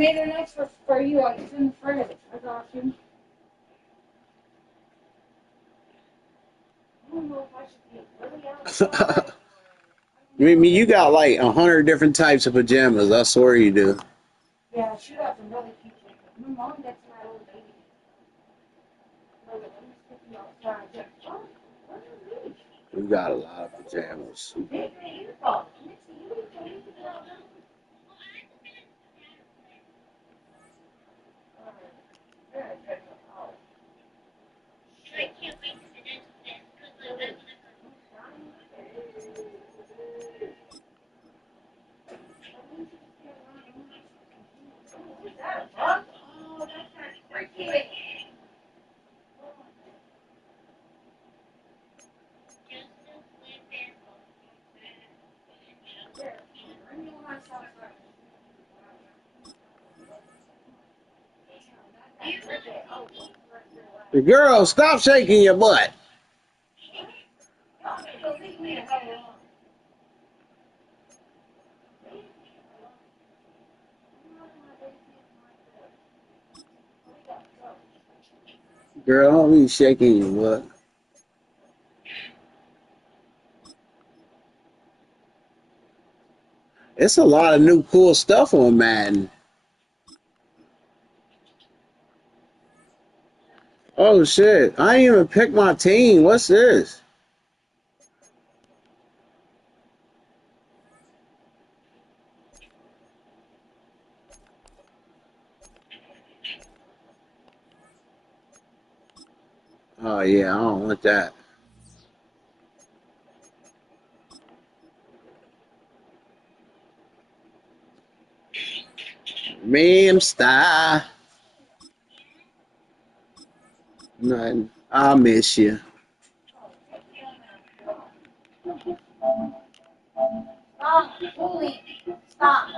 made an extra for you. It's in the fridge. I got you. I don't know if I should be really outside. I mean, you got like 100 different types of pajamas. I swear you do. Yeah, she got some really cute ones. My mom gets my old baby. We got a lot of pajamas. Girl, stop shaking your butt. Girl, don't be shaking your butt. It's a lot of new cool stuff on Madden. Oh shit, I ain't even picked my team. What's this? Oh yeah, I don't want that. Ma'am style. Nothing. I miss you. Stop, bully. Stop.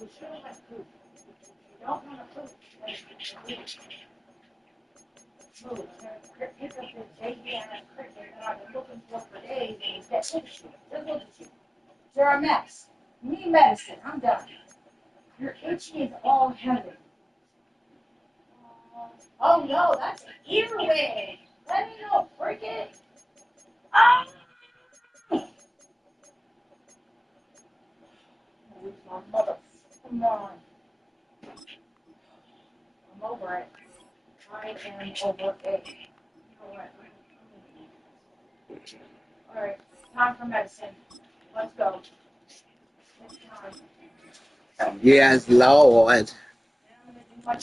You should have poop. You don't want to poop. Move. Pick up this baby and a cricket that I've been looking for days and get look at you. Just look at you. You're a mess. You need medicine. I'm done. Your itchy is all heavy. Oh no, that's an earwig. Let me know, cricket. Ah! My mother. Come on. I'm over it. I am over it. You know what? All right, time for medicine. Let's go. It's time. Yes, Lord. I'm gonna do my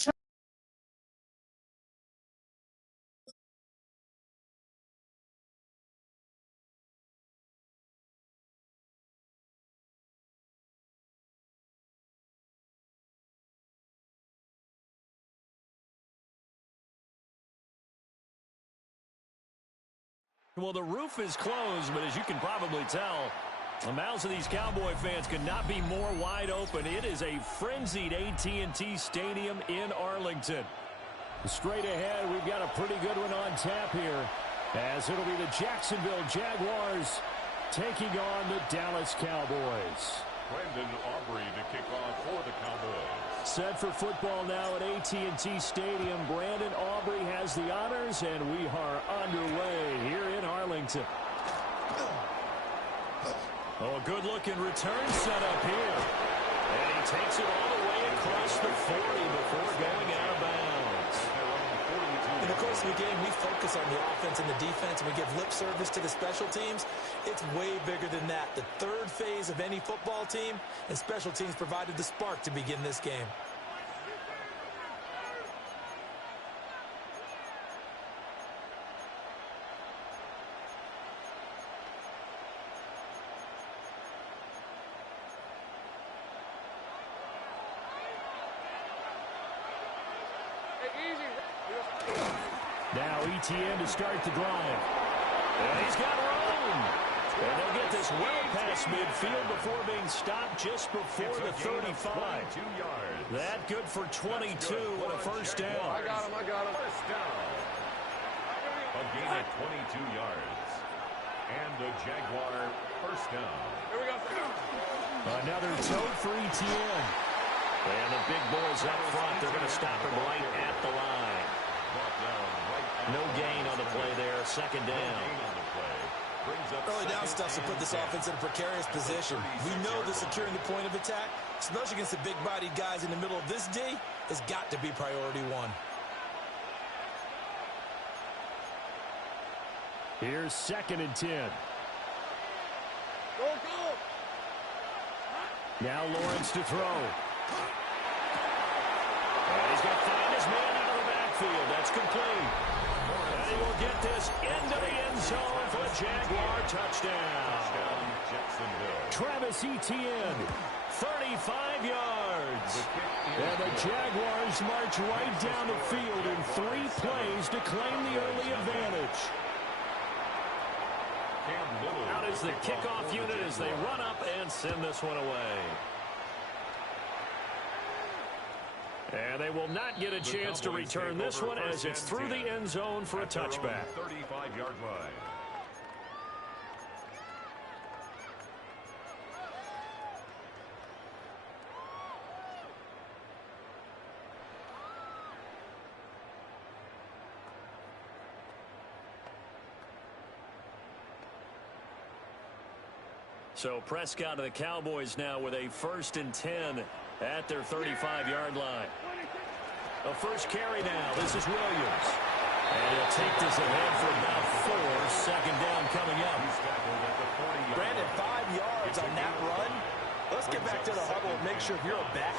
Well, the roof is closed, but as you can probably tell, the mouths of these Cowboy fans could not be more wide open. It is a frenzied AT&T Stadium in Arlington. Straight ahead, we've got a pretty good one on tap here, as it'll be the Jacksonville Jaguars taking on the Dallas Cowboys. Brandon Aubrey to kick off for the Cowboys. Set for football now at AT&T Stadium. Brandon Aubrey has the honors, and we are underway here in Arlington. Oh, a good-looking return set up here. And he takes it all the way across the 40 before going out of bounds. In the course of the game, we focus on the offense and the defense, and we give lip service to the special teams. It's way bigger than that. The third phase of any football team, and special teams provided the spark to begin this game. Now ETN to start the drive. And he's got room. And they'll get this well past midfield before being stopped just before the 35. That good for 22 and a first down. I got him. First down. A gain of 22 yards. And the Jaguar first down. Here we go. Another tote for ETN. And the big boys up front, they're going to stop him right at the line. No gain on the play there, second down. Early down stuff to put this offense in a precarious position. We know that securing the point of attack, especially against the big-bodied guys in the middle of this D, has got to be priority one. Here's 2nd and 10. Go! Now Lawrence to throw. And he's going to find his man out of the backfield. That's complete. And he will get this into the end zone for a Jaguar touchdown. Travis Etienne, 35 yards. And the Jaguars march right down the field in 3 plays to claim the early advantage. Out is the kickoff unit as they run up and send this one away. And they will not get a chance to return this one as it's through the end zone for a touchback. 35-yard line. So Prescott of the Cowboys now with a 1st and 10 at their 35-yard line. A first carry now. This is Williams. And he'll take this ahead for about 4. Second down coming up. Brandon, 5 yards on that run. Let's get back to the huddle and make sure you're a back.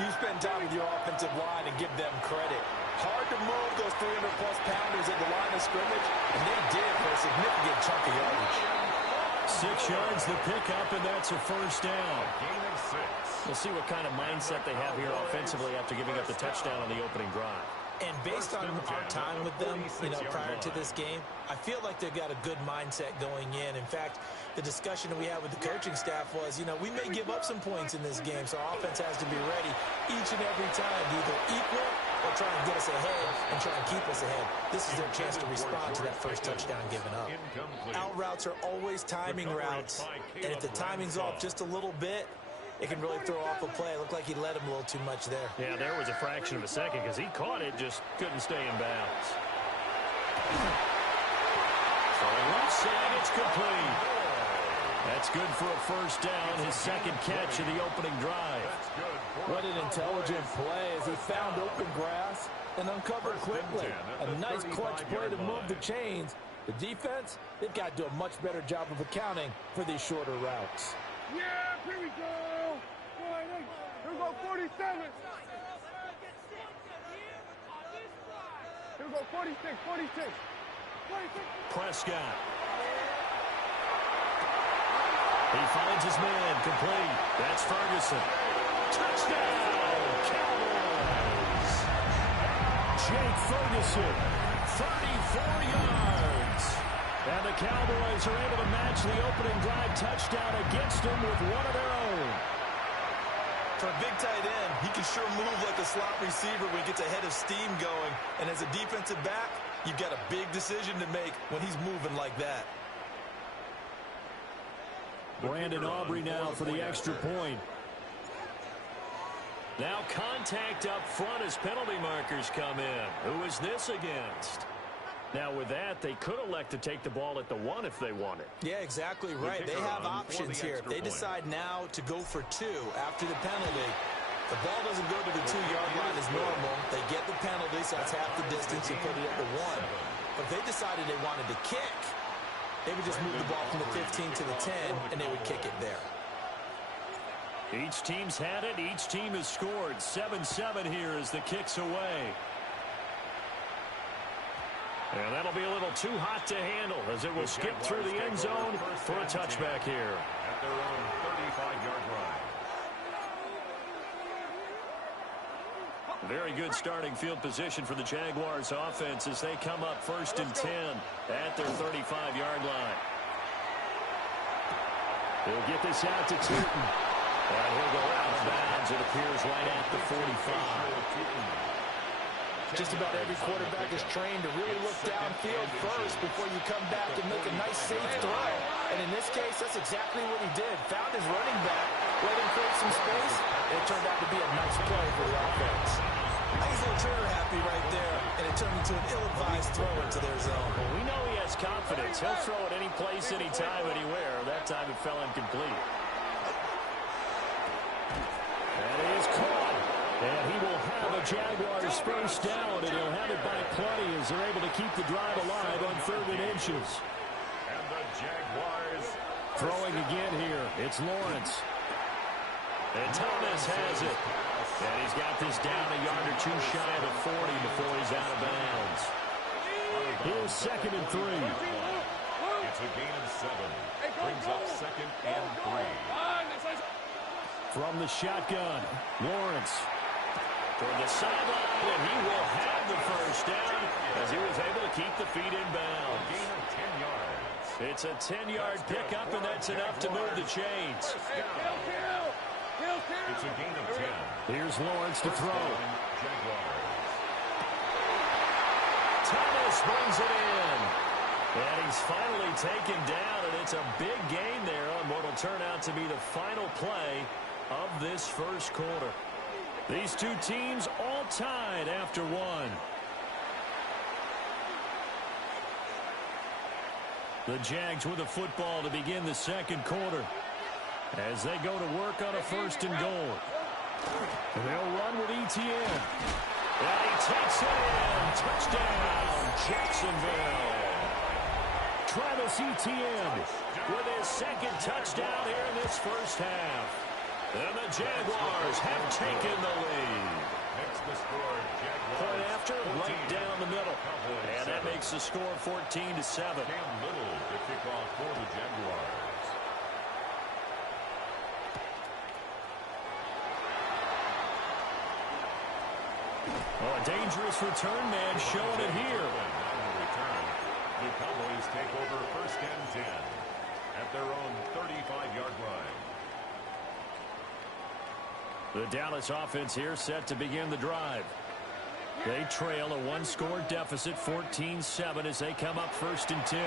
You spend time with your offensive line and give them credit. Hard to move those 300-plus pounders at the line of scrimmage, and they did for a significant chunk of yardage. 6 yards the pickup, and that's a first down. Gain of 6. We'll see what kind of mindset they have here offensively after giving up the touchdown on the opening drive. And based on our time with them, prior to this game, I feel like they've got a good mindset going in. In fact, the discussion that we had with the coaching staff was, we may give up some points in this game, so our offense has to be ready each and every time to either equal or try and get us ahead and try and keep us ahead. This is their chance to respond to that first touchdown given up. Out routes are always timing routes, and if the timing's off just a little bit, it can really throw off a play. It looked like he led him a little too much there. Yeah, there was a fraction of a second because he caught it, just couldn't stay in bounds. So left side, it's complete. That's good for a first down, his second catch of the opening drive. What an intelligent play as he found open grass and uncovered quickly. A nice clutch play to move the chains. The defense, they've got to do a much better job of accounting for these shorter routes. Yeah, here we go. Here we go, 47. Here we go, 46. Prescott. He finds his man, complete. That's Ferguson. Touchdown, Cowboys. Jake Ferguson, 34 yards. And the Cowboys are able to match the opening drive touchdown against them with one of their own. For a big tight end, he can sure move like a slot receiver when he gets a head of steam going. And as a defensive back, you've got a big decision to make when he's moving like that. Brandon Aubrey now for the extra point. Now contact up front as penalty markers come in. Who is this against? Now with that, they could elect to take the ball at the 1 if they wanted. Yeah, exactly right. They have options here. If they decide now to go for 2 after the penalty, the ball doesn't go to the 2-yard line as normal. They get the penalty, so that's half the distance and put it at the 1. But if they decided they wanted to kick, they would just move the ball from the 15 to the 10, and they would kick it there. Each team's had it. Each team has scored. 7-7 here as the kick's away. And that'll be a little too hot to handle as it will skip through the end zone for a touchback here. At their own 35-yard line. Very good starting field position for the Jaguars offense as they come up 1st and 10 at their 35-yard line. He'll get this out to Tootin. And he'll go out of bounds. It appears right at the 45. Just about every quarterback is trained to really look downfield first before you come back and make a nice, safe throw. And in this case, that's exactly what he did. Found his running back, let him create some space, and it turned out to be a nice play for the offense. I think he's a little trigger happy right there, and it turned into an ill-advised throw into their zone. Well, we know he has confidence. He'll throw it any place, anytime, anywhere. That time it fell incomplete. That is caught. And he will have a Jaguars first down, and he'll have it by plenty as they're able to keep the drive alive on 3rd and inches. And the Jaguars throwing again here. It's Lawrence. And Thomas has it. And he's got this down a yard or two shy of the 40 before he's out of bounds. Here's 2nd and 3. It's a gain of 7. Brings up 2nd and 3. From the shotgun, Lawrence. For the sideline, and he will have the first down as he was able to keep the feet in bounds. Gain of 10 yards. It's a 10-yard pickup, and that's enough to move the chains. It's a gain of 10. Here's Lawrence to throw. Jaguars. Thomas brings it in. And he's finally taken down, and it's a big gain there on what will turn out to be the final play of this first quarter. These two teams all tied after one. The Jags with the football to begin the second quarter as they go to work on a 1st and goal. They'll run with Etienne. And he takes it in. Touchdown, Jacksonville. Travis Etienne with his 2nd touchdown here in this first half. And the Jaguars have taken the lead. Next the score, Jaguars. Point after, right down the middle. And that makes the score 14-7. Cam Little to kick off for the Jaguars. Oh, a dangerous return man showing it here. On the return, the Cowboys take over 1st and 10 at their own 35-yard line. The Dallas offense here set to begin the drive. They trail a 1-score deficit, 14-7, as they come up 1st and 10.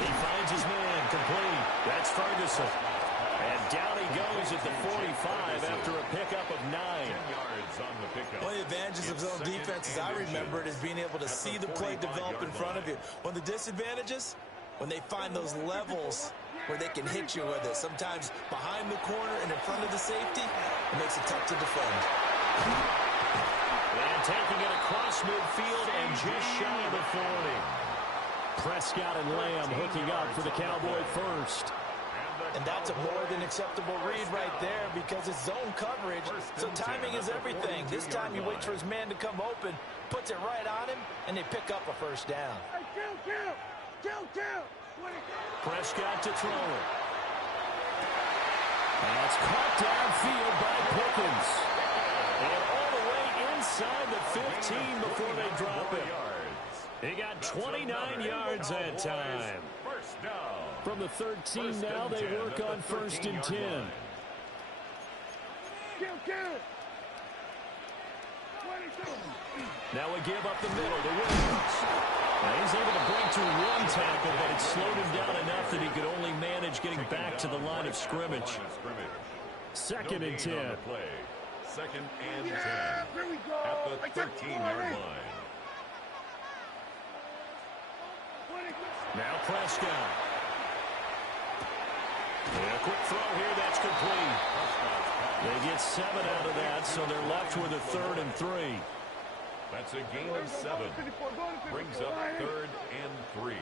He finds his man, complete. That's Ferguson. And down he goes at the 45 after a pickup of 9. 10 yards on the pickup. One of the advantages of zone defense, as I remember it, is being able to see the play develop in front of you. One of the disadvantages, when they find those levels where they can hit you with it. Sometimes behind the corner and in front of the safety, it makes it tough to defend. And taking it across midfield and just shy of the 40. Prescott and Lamb hooking up for the Cowboy first. And that's a more than acceptable read right there because it's zone coverage, so timing is everything. This time he waits for his man to come open, puts it right on him, and they pick up a first down. Prescott to throw it. That's caught downfield by Pickens. And all the way inside the 15 before they drop it. He got 29 yards that time. First down. From the 13 now, they work on 1st and 10. Now we give up the middle to Williams. Now he's able to break through 1 tackle, but it slowed him down enough that he could only manage getting back to the line of scrimmage. 2nd and 10. 2nd and 10 at the 13-yard line. Now Prescott. And a quick throw here, that's complete. They get 7 out of that, so they're left with a 3rd and 3. That's a gain of 7. Brings up 3rd and 3.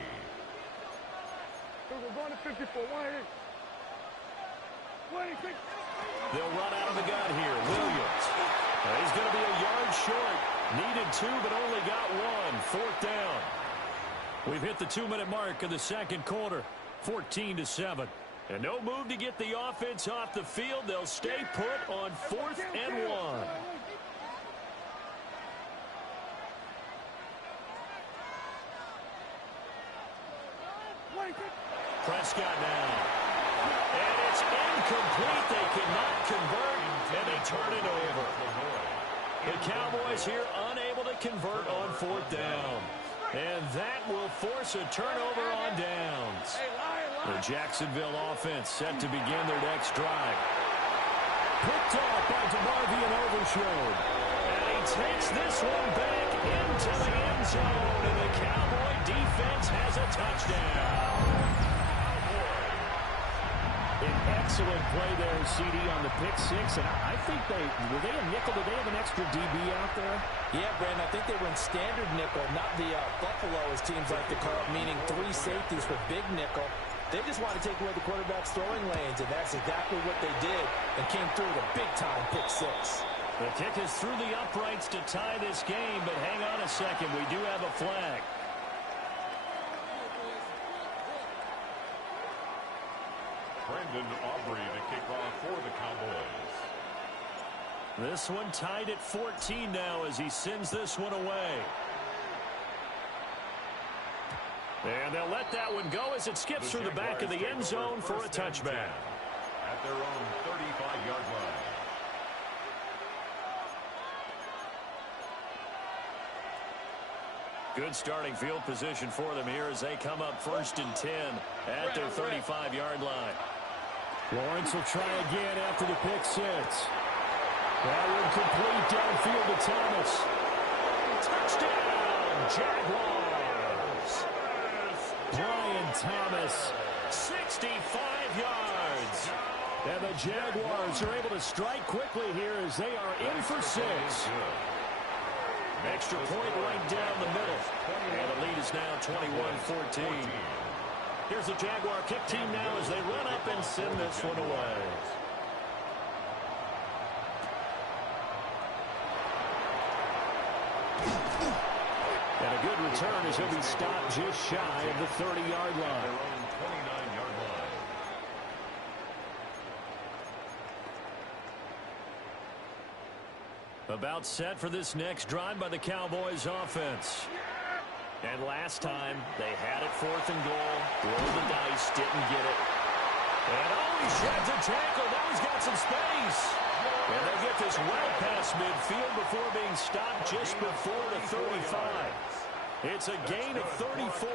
They'll run out of the gun here. Williams. He's going to be a yard short. Needed 2, but only got 1. 4th down. We've hit the 2-minute mark of the second quarter. 14-7. And no move to get the offense off the field. They'll stay put on 4th and 1. Prescott now. incomplete. They cannot convert, and they turn it over. The Cowboys here unable to convert on 4th down. And that will force a turnover on downs. The Jacksonville offense set to begin their next drive. Picked off by DeMarvion Overshown. And he takes this one back into the end zone. And the Cowboy defense has a touchdown. An excellent play there, CD, on the pick six. And I think were they a nickel? Did they have an extra DB out there? Yeah, Brandon, I think they were in standard nickel, not the Buffalo, as teams like to call it, meaning 3 safeties for big nickel. They just want to take away the quarterback's throwing lanes, and that's exactly what they did, and came through with a big-time pick six. The kick is through the uprights to tie this game, but hang on a second. We do have a flag. Brendan Aubrey to kick off for the Cowboys. This one tied at 14 now as he sends this one away. And they'll let that one go as it skips through the back of the end zone for a touchback. At their own 35-yard line. Good starting field position for them here as they come up 1st and 10 at their 35-yard line. Lawrence will try again after the pick six. That one complete downfield to Thomas. Touchdown, Jaguars. Brian Thomas. 65 yards. And the Jaguars are able to strike quickly here as they are in for 6. Extra point right down the middle. And the lead is now 21-14. Here's the Jaguar kick team now as they run up and send this one away. And a good return as he'll be stopped just shy of the 30-yard line. Their own 29-yard line. About set for this next drive by the Cowboys offense. And last time, they had it 4th and goal. Rolled the dice, didn't get it. And he sheds a tackle. Now he's got some space. And they get this well past midfield before being stopped just before the 35. It's a gain of 34.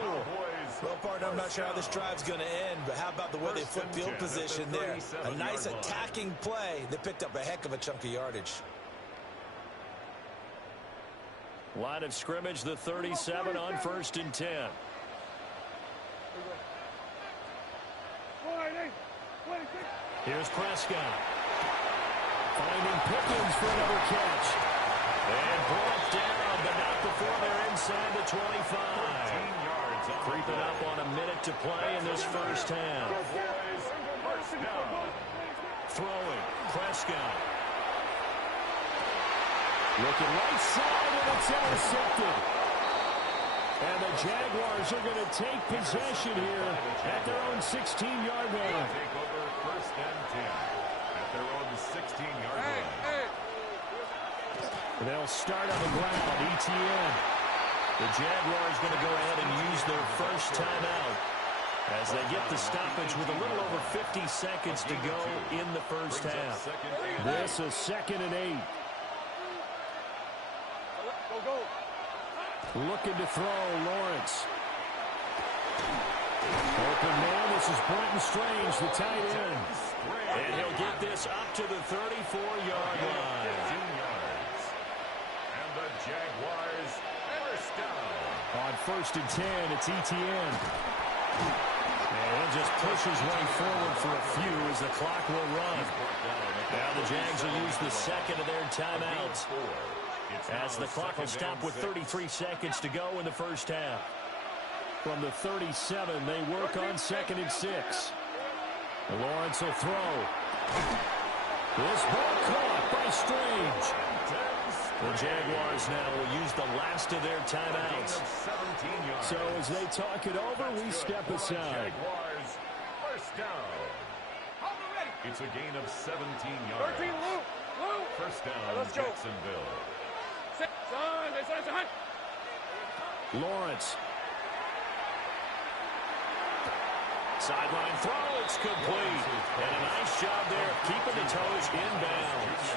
Well, partner, I'm not sure how this drive's going to end, but how about the way they flip field position there? A nice attacking play that picked up a heck of a chunk of yardage. Line of scrimmage, the 37 on 1st and 10. Here's Prescott. Finding Pickens for another catch. And brought down, but not before they're inside the 25. Creeping up on a minute to play in this first half. Throwing, Prescott. Looking right side, and it's intercepted. And the Jaguars are going to take possession here at their own 16-yard line. Take over 1st and 10 at their own 16-yard line. They'll start on the ground, ETN. The Jaguars going to go ahead and use their first timeout as they get the stoppage with a little over 50 seconds to go in the first half. This is 2nd and 8. Looking to throw, Lawrence. Open man, this is Brenton Strange, the tight end. And he'll get this up to the 34-yard line. 15 yards. And the Jaguars first down. On 1st and 10, it's ETN. And he'll just push his way forward for a few as the clock will run. Now the Jags will use the second of their timeouts, as the clock will stop with 33 seconds to go in the first half. From the 37, they work on 2nd and 6. Lawrence will throw. This ball caught by Strange. The Jaguars now will use the last of their timeouts. So as they talk it over, we step aside. Jaguars first down. It's a gain of 17 yards. 13, Lou. First down, Let's go. Jacksonville. Lawrence. Sideline throw, it's complete. And a nice job there of keeping the toes inbounds.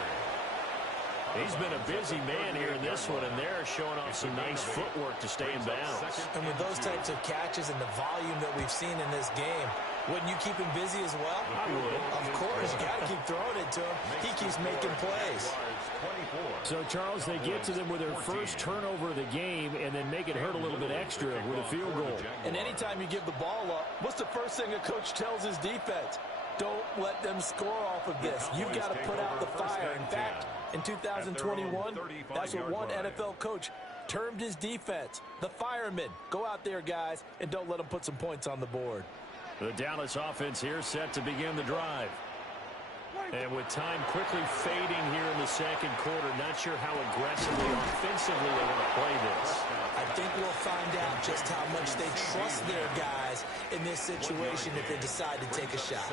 He's been a busy man here in this one, and they're showing off some nice footwork to stay in bounds. And with those types of catches and the volume that we've seen in this game, wouldn't you keep him busy as well? I would. Of course, you got to keep throwing it to him. He keeps making plays. So, Charles, they get to them with their first turnover of the game and then make it hurt a little bit extra with a field goal. And anytime you give the ball up, what's the first thing a coach tells his defense? Don't let them score off of this. You've got to put out the fire. In fact, in 2021, that's what one NFL coach termed his defense, the firemen. Go out there, guys, and don't let them put some points on the board. The Dallas offense here set to begin the drive. And with time quickly fading here in the second quarter, not sure how aggressively, offensively they want to play this. I think we'll find out just how much they trust their guys in this situation if they decide to take a shot.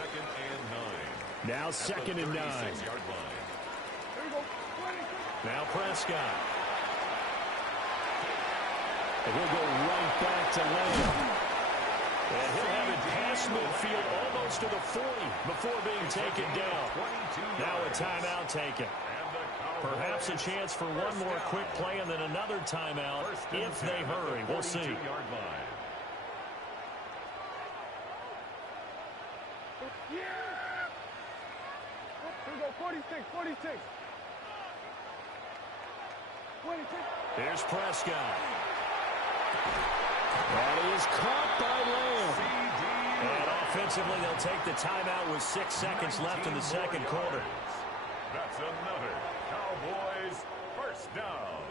Now 2nd and 9. Now Prescott. And he'll go right back to Lamb. And he'll have it past midfield almost to the 40 before being taken down. Now a timeout taken. Perhaps a chance for one more quick play and then another timeout if they hurry. We'll see. Here we go, 46, 46. 26. Here's Prescott. That is caught by Lamb. And offensively, they'll take the timeout with 6 seconds left in the second quarter. That's another Cowboys first down.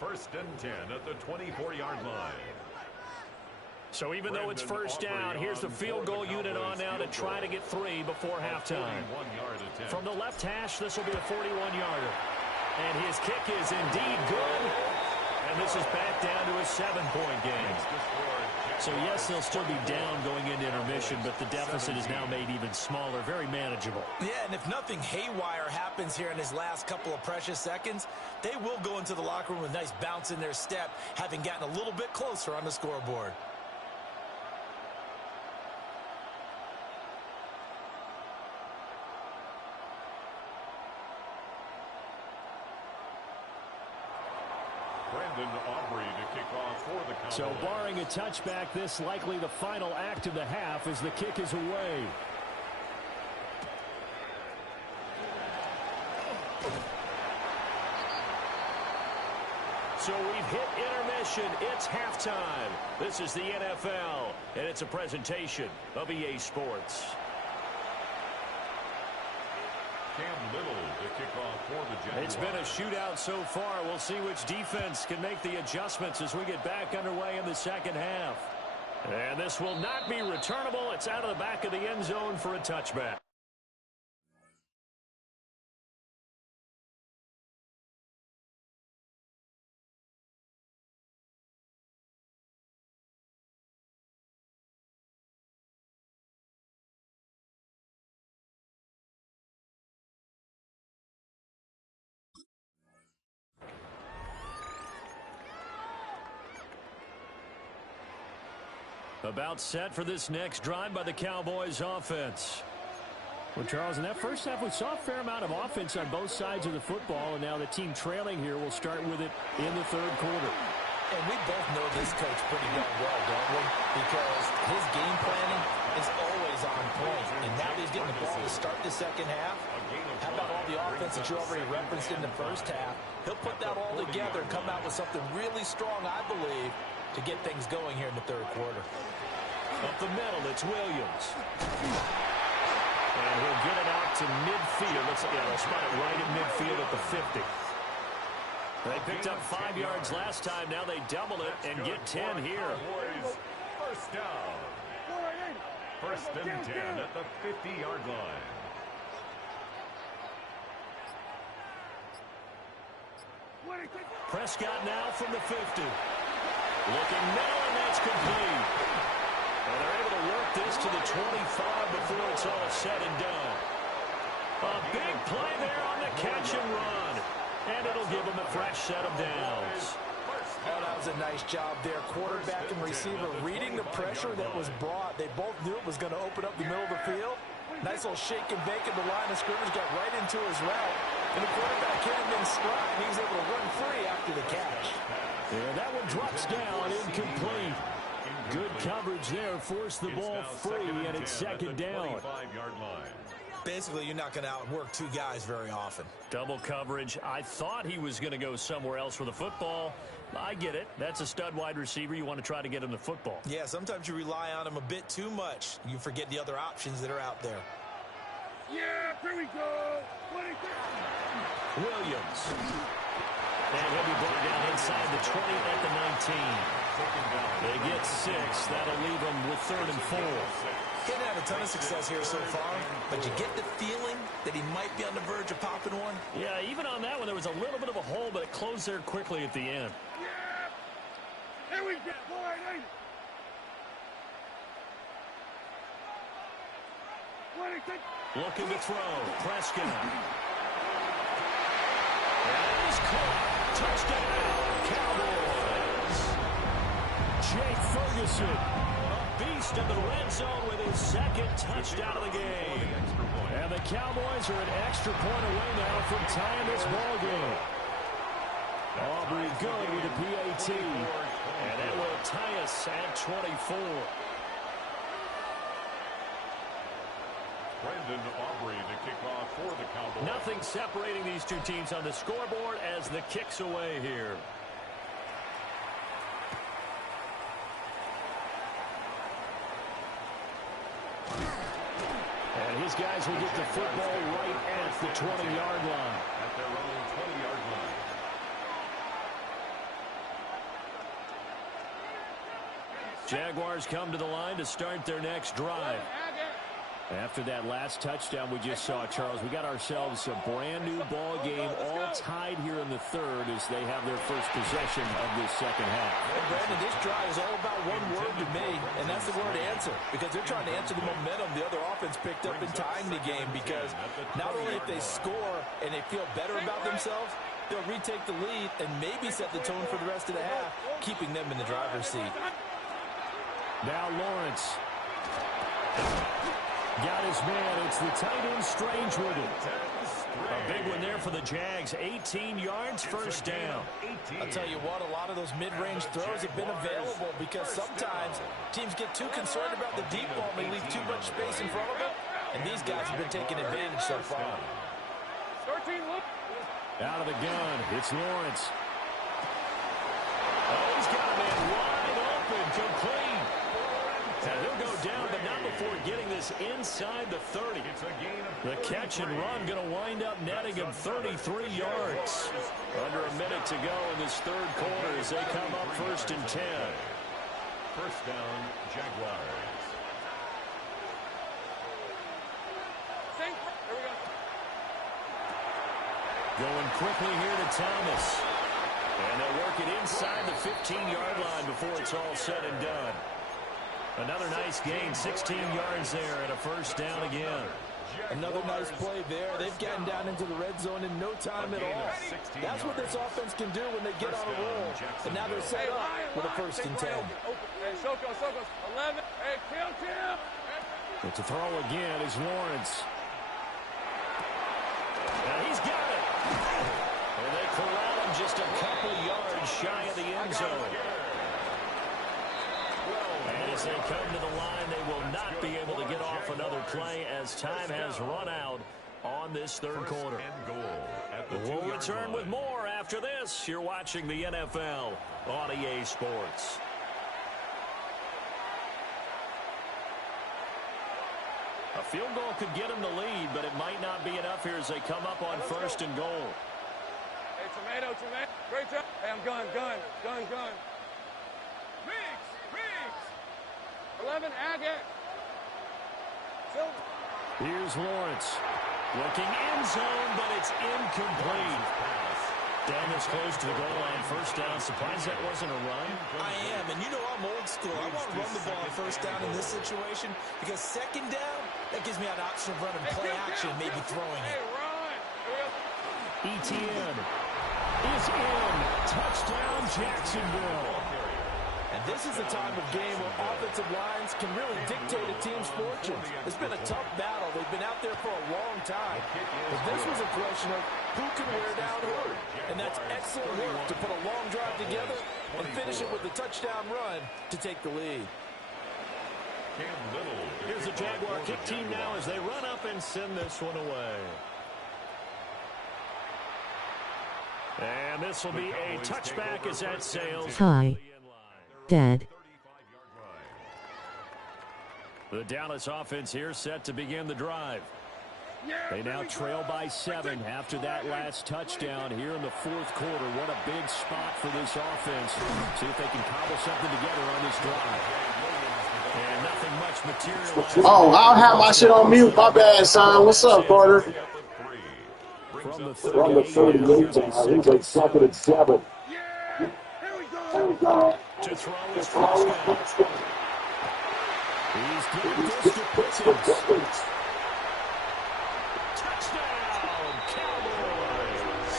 1st and 10 at the 24-yard line. So even though it's first down, here's the field goal unit on now to try to get 3 before halftime. From the left hash, this will be a 41-yarder. And his kick is indeed good. And this is back down to a 7-point game. So, yes, they'll still be down going into intermission, but the deficit is now made even smaller, very manageable. Yeah, and if nothing haywire happens here in his last couple of precious seconds, they will go into the locker room with a nice bounce in their step, having gotten a little bit closer on the scoreboard. So barring a touchback, this likely the final act of the half as the kick is away. So we've hit intermission. It's halftime. This is the NFL, and it's a presentation of EA Sports. Cam Little to kick off for the Jaguars. It's been a shootout so far. We'll see which defense can make the adjustments as we get back underway in the second half. And this will not be returnable. It's out of the back of the end zone for a touchback. About set for this next drive by the Cowboys offense. Well, Charles, in that first half, we saw a fair amount of offense on both sides of the football, and now the team trailing here will start with it in the third quarter. And we both know this coach pretty darn well, don't we? Because his game planning is always on point. And now that he's getting the ball to start the second half, how about all the offense that you already referenced in the first half? He'll put that all together and come out with something really strong, I believe, to get things going here in the third quarter. Up the middle, it's Williams. And he'll get it out to midfield. They'll spot it right in midfield at the 50. They picked up 5 yards last time. Now they double it and get 10 here. First down. 1st and 10 at the 50-yard line. Prescott now from the 50. Looking middle, and that's complete. And they're able to work this to the 25 before it's all said and done. A big play there on the catch and run. And it'll give them a fresh set of downs. Oh, that was a nice job there. Quarterback and receiver reading the pressure that was brought. They both knew it was going to open up the middle of the field. Nice little shake and bake at the line of scrimmage, got right into his route. And the quarterback hit him in stride. He was able to run free after the catch. Yeah, that one drops down, incomplete. Good coverage there, forced the ball free, and it's second down. Basically, you're not going to outwork two guys very often. Double coverage. I thought he was going to go somewhere else for the football. I get it. That's a stud wide receiver. You want to try to get him the football. Yeah, sometimes you rely on him a bit too much. You forget the other options that are out there. Yeah, here we go. 26. Williams. And he'll be brought down inside the 20 at the 19. They get 6. That'll leave them with 3rd and 4. He hasn't had a ton of success here so far, but you get the feeling that he might be on the verge of popping one. Yeah, even on that one, there was a little bit of a hole, but it closed there quickly at the end. Yeah. Here we go. Boy, 26. Looking to throw. Prescott. And he's caught. Touchdown, Cowboys. Jake Ferguson, a beast in the red zone with his 2nd touchdown of the game. And the Cowboys are an extra point away now from tying this ball game. Aubrey good with the PAT. And it will tie us at 24. Brendan Aubrey to kick off for the Cowboys. Nothing separating these two teams on the scoreboard as the kick's away here. And his guys will get the football right at the 20-yard line. At their own 20-yard line. Jaguars come to the line to start their next drive. After that last touchdown we just saw, Charles, we got ourselves a brand-new ball game, all tied here in the 3rd as they have their first possession of this second half. And Brandon, this drive is all about one word to me, and that's the word answer, because they're trying to answer the momentum the other offense picked up in tying the game, because not only if they score and they feel better about themselves, they'll retake the lead and maybe set the tone for the rest of the half, keeping them in the driver's seat. Now Lawrence. Got his man. It's the tight end Strange with it. A big one there for the Jags. 18 yards, first down. I'll tell you what, a lot of those mid-range throws have been available because sometimes teams get too concerned about the deep ball and they leave too much space in front of them. And these guys have been taking advantage so far. Out of the gun, it's Lawrence. Oh, he's got a man wide open, complete. And he'll go down, but not before getting this inside the 30. The catch and run going to wind up netting him 33 yards. Under a minute to go in this 3rd quarter as they come up 1st and 10. First down, Jaguars. Going quickly here to Thomas. And they'll work it inside the 15-yard line before it's all said and done. Another nice gain, 16 yards there and a first down again. Another nice play there. They've gotten down into the red zone in no time at all. That's what this offense can do when they get on a roll. And now they're set up with a 1st and 10. Hey, Soko, 11. Hey, kill. But to throw again is Lawrence. And he's got it. And they corral him just a couple yards shy of the end zone. And as they come to the line, they will not be able to get off another play as time has run out on this 3rd quarter. We'll return with more after this. You're watching the NFL on EA Sports. A field goal could get them the lead, but it might not be enough here as they come up on 1st and goal. Hey, tomato. Great job. Hey, I'm gun. Riggs. 11, Agate. Here's Lawrence. Looking end zone, but it's incomplete. Down this close to the goal line. First down. Surprised that wasn't a run? I am, and you know I'm old school. I want to run the ball on 1st down in this situation because 2nd down, that gives me an option of running play action, maybe throwing it. ETN. is in. Touchdown, Jacksonville. And this is the time of game where offensive lines can really dictate a team's fortunes. It's been a tough battle. They've been out there for a long time. But this was a question of who can wear down who. And that's excellent work to put a long drive together and finish it with a touchdown run to take the lead. Here's the Jaguar kick team now as they run up and send this one away. And this will be a touchback as that sails. Hi. Dead. The Dallas offense here set to begin the drive. They now trail by 7 after that last touchdown here in the fourth quarter. What a big spot for this offense. See if they can cobble something together on this drive. And nothing much materialized. Oh, I'll have my shit on mute. My bad, son. What's up, Carter? From the 38 now, he's at 2nd and 7. to throw his touchdown. He's given this to Pickens. Touchdown, Cowboys.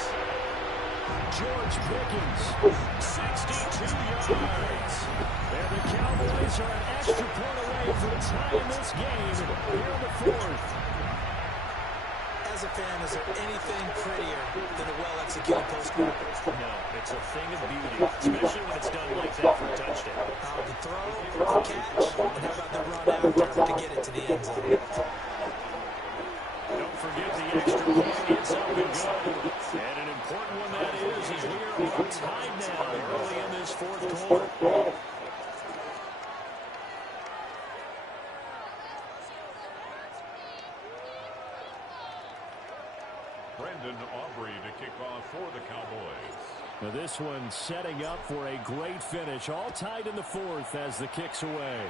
George Pickens, 62 yards. And the Cowboys are an extra point away from tying this game here in the fourth. As a fan, is there anything prettier than a well-executed postcard? No, it's a thing of beauty, especially when it's done like that for a touchdown. The throw, the catch, and how about the run after to get it to the end zone? Don't forget the extra point. It's up and good. And an important one that is as we are on time now early in this fourth quarter. To kick off for the Cowboys. Now this one setting up for a great finish. All tied in the fourth as the kick's away.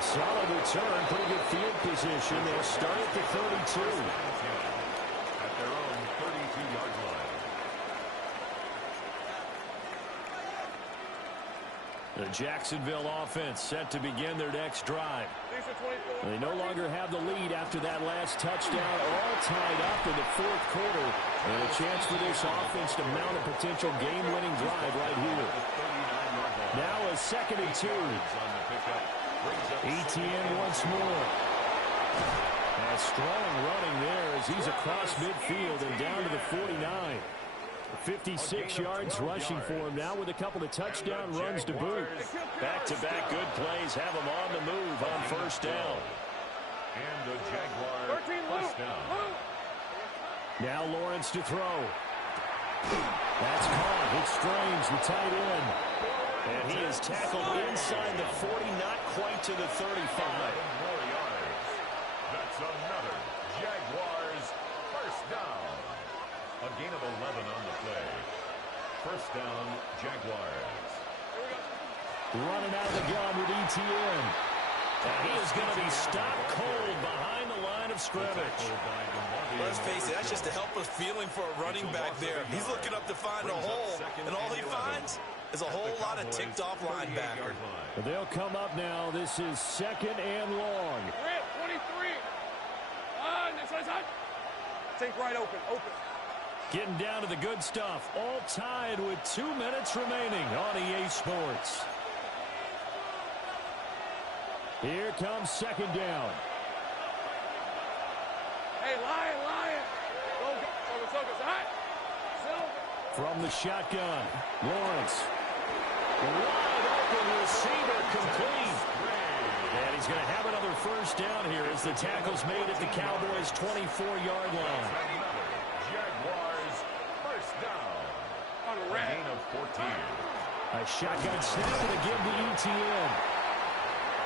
Solid return, pretty good field position. They'll start at the 32. At their own 32-yard line. The Jacksonville offense set to begin their next drive. They no longer have the lead after that last touchdown, all tied up in the fourth quarter. And a chance for this offense to mount a potential game-winning drive right here. Now a 2nd and 2. Etienne once more. A strong running there as he's across midfield and down to the 49. 56 yards rushing for him now with a couple of touchdown runs to boot. Back-to-back good plays have him on the move on first down. And the Jaguar first down. Now Lawrence to throw. That's caught. It's Strange, the tight end. And he is tackled inside the 40, not quite to the 35. More yards. That's another Jaguars first down. A gain of 11 on the play. First down, Jaguars. Running out of the gun with Etienne. And he is going to be stopped cold behind the line of scrimmage. Let's face it, that's just a helpless feeling for a running back there. He's looking up to find a hole, and all he finds is a whole lot of ticked-off linebacker. They'll come up now. This is 2nd and long. 23. Think right open. Getting down to the good stuff. All tied with 2 minutes remaining on EA Sports. Here comes 2nd down. Hey, Lion. Focus. Hot. From the shotgun, Lawrence. Wide open receiver complete. And he's going to have another first down here as the tackle's made at the Cowboys' 24-yard line. Jaguars first down. On a gain of 14. A shotgun snap and again to Etienne.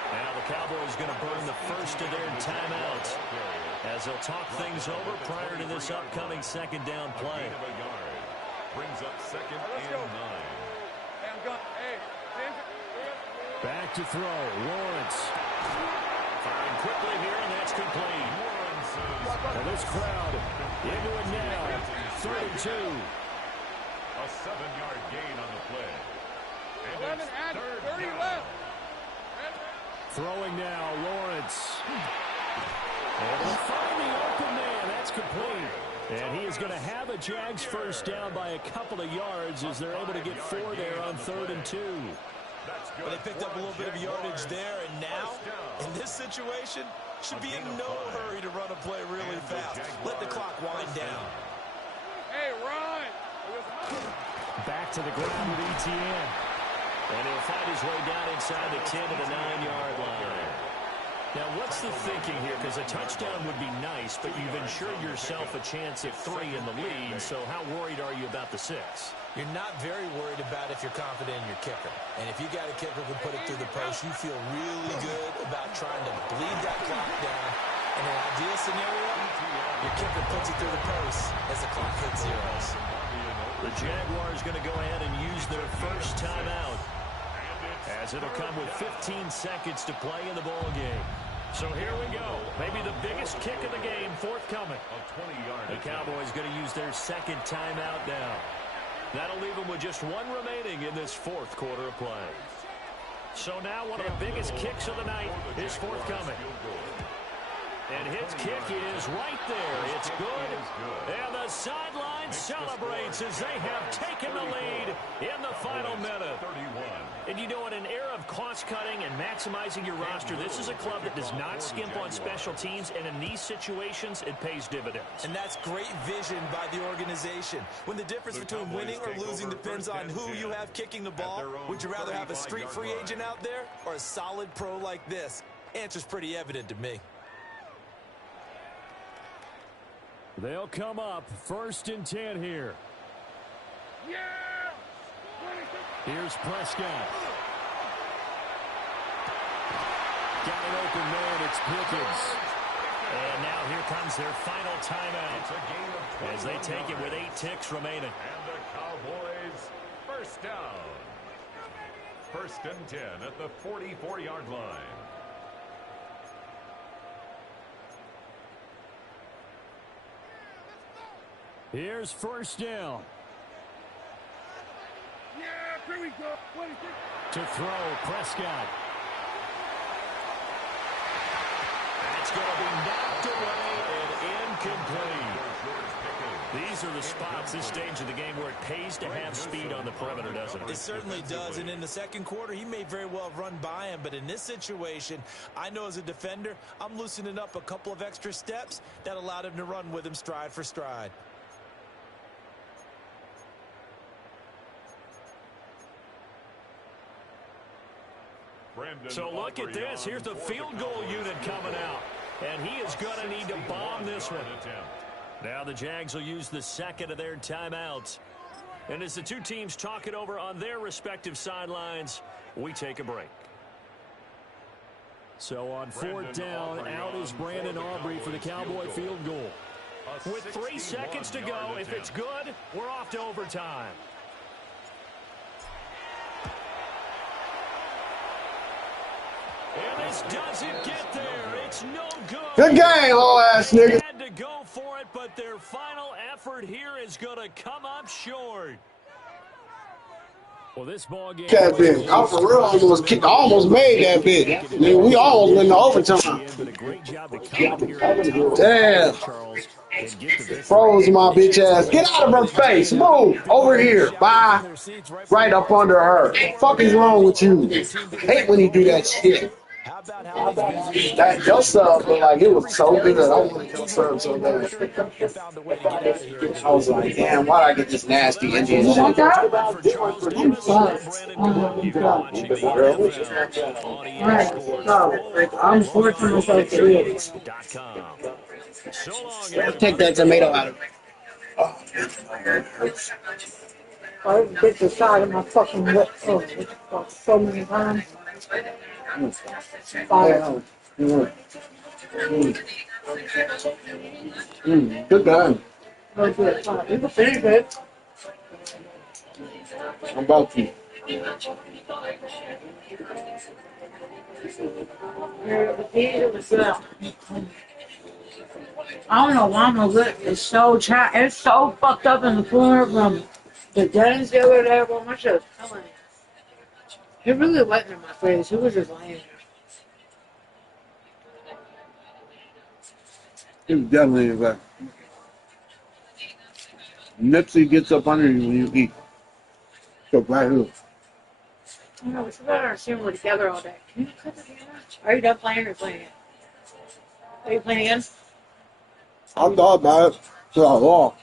Now the Cowboys going to burn the first of their timeouts as they'll talk things over prior to this upcoming 2nd down play. Brings up 2nd and 9. Back to throw, Lawrence. Firing quickly here, and that's complete. And this crowd into it now, 3rd and 2. A 7-yard gain on the play. And 11 add 30 left. Throwing now, Lawrence. Able to find the open man. That's complete. And he is going to have a Jags first down by a couple of yards as they're able to get 4 there on 3rd and 2. Well, they picked up a little bit of yardage there, and now, in this situation, should be in no hurry to run a play really fast. Let the clock wind down. Hey, Ron! Back to the ground with ETN. And he'll find his way down inside the 10 to the 9-yard line. Now, what's the thinking here? Because a touchdown would be nice, but you've ensured yourself a chance at 3 in the lead, so how worried are you about the 6? You're not very worried about if you're confident in your kicker. And if you got a kicker who can put it through the post, you feel really good about trying to bleed that clock down. In an ideal scenario, your kicker puts it through the post as the clock hits zeros. The Jaguars going to go ahead and use their first timeout, as it'll come with 15 seconds to play in the ball game. So here we go. Maybe the biggest kick of the game forthcoming. The Cowboys going to use their second timeout now. That'll leave them with just 1 remaining in this 4th quarter of play. So now one of the biggest kicks of the night is forthcoming. And his kick is right there. It's good. And the sideline celebrates as they have taken the lead in the final minute. And you know, in an era of cost-cutting and maximizing your roster, this is a club that does not skimp on special teams, and in these situations, it pays dividends. And that's great vision by the organization. When the difference between winning or losing depends on who you have kicking the ball, would you rather have a street free agent out there or a solid pro like this? Answer's pretty evident to me. They'll come up 1st and 10 here. Yeah! Here's Prescott. Got an open man. It's Pickens. And now here comes their final timeout as they take it with 8 ticks remaining. And the Cowboys first down. 1st and 10 at the 44-yard line. Here's first down. Yeah, here we go. To throw, Prescott. That's going to be knocked away and incomplete. These are the spots, this stage of the game, where it pays to have speed on the perimeter, doesn't it? It certainly does, and in the 2nd quarter, he may very well have run by him, but in this situation, I know as a defender, I'm loosening up a couple of extra steps that allowed him to run with him stride for stride. So look at this. Here's the field goal unit coming out. And he is going to need to bomb this one. Now the Jags will use the 2nd of their timeouts. And as the 2 teams talk it over on their respective sidelines, we take a break. So on 4th down, out is Brandon Aubrey for the Cowboy field goal. With 3 seconds to go, if it's good, we're off to overtime. And this doesn't get there. It's no good. Good game, little ass nigga. Had to go for it, but their final effort here is going to come up short. Well, this ball game. That bitch. I for real almost made that bitch. I mean, we almost went to overtime. But a great job to come here. Damn. Charles, and get the victory. Froze my bitch ass. Get out of her face. Move. Over here. Bye. Right up under her. What the fuck is wrong with you? I hate when you do that shit. How about how That your sub looked like it was so good. I wanted your sub so bad. found a way to get out of here? I was like, damn, why'd I get this nasty Indian shit? For Charles Davis, Brandon, you've been watching the NFL on EA I'm forcing myself to do it. Sports.com. So long, Take that tomato out of it. I bit the side of my fucking lip so many times. Fire. Good game. No good. You can finish it. I'm about to. I don't know why my lip is so chapped. It's so fucked up in the corner from the dentist the other day. But my shit was killing me. It really went in my face. It was just laying It's definitely a fact. Nipsey gets up under you when you eat. So right here. No, we should understand we're together all day. Can you cut the camera? Are you done playing or playing it? Are you playing again? I thought about it till I lost.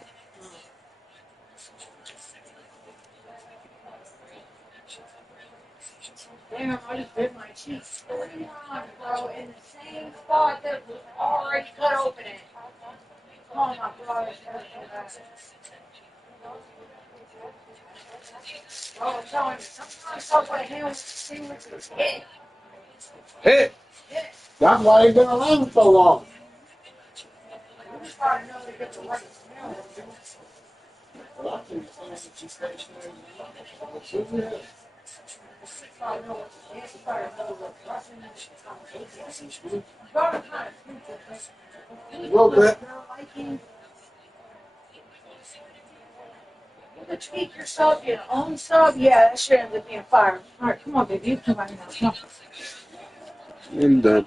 Damn, I just bit my cheek 3 times, bro, in the same spot that was already cut open. Oh my God, that's so bad. Bro, I'm telling you, sometimes stuff like him sandwiches hit. Hey, Hit. that's why they've been around so long. You just gotta know to get the right smell. A little bit. You could tweak your sub, your own sub. Yeah, that shit ends up being fire. All right, come on, baby. You come on now. Come on. I'm done.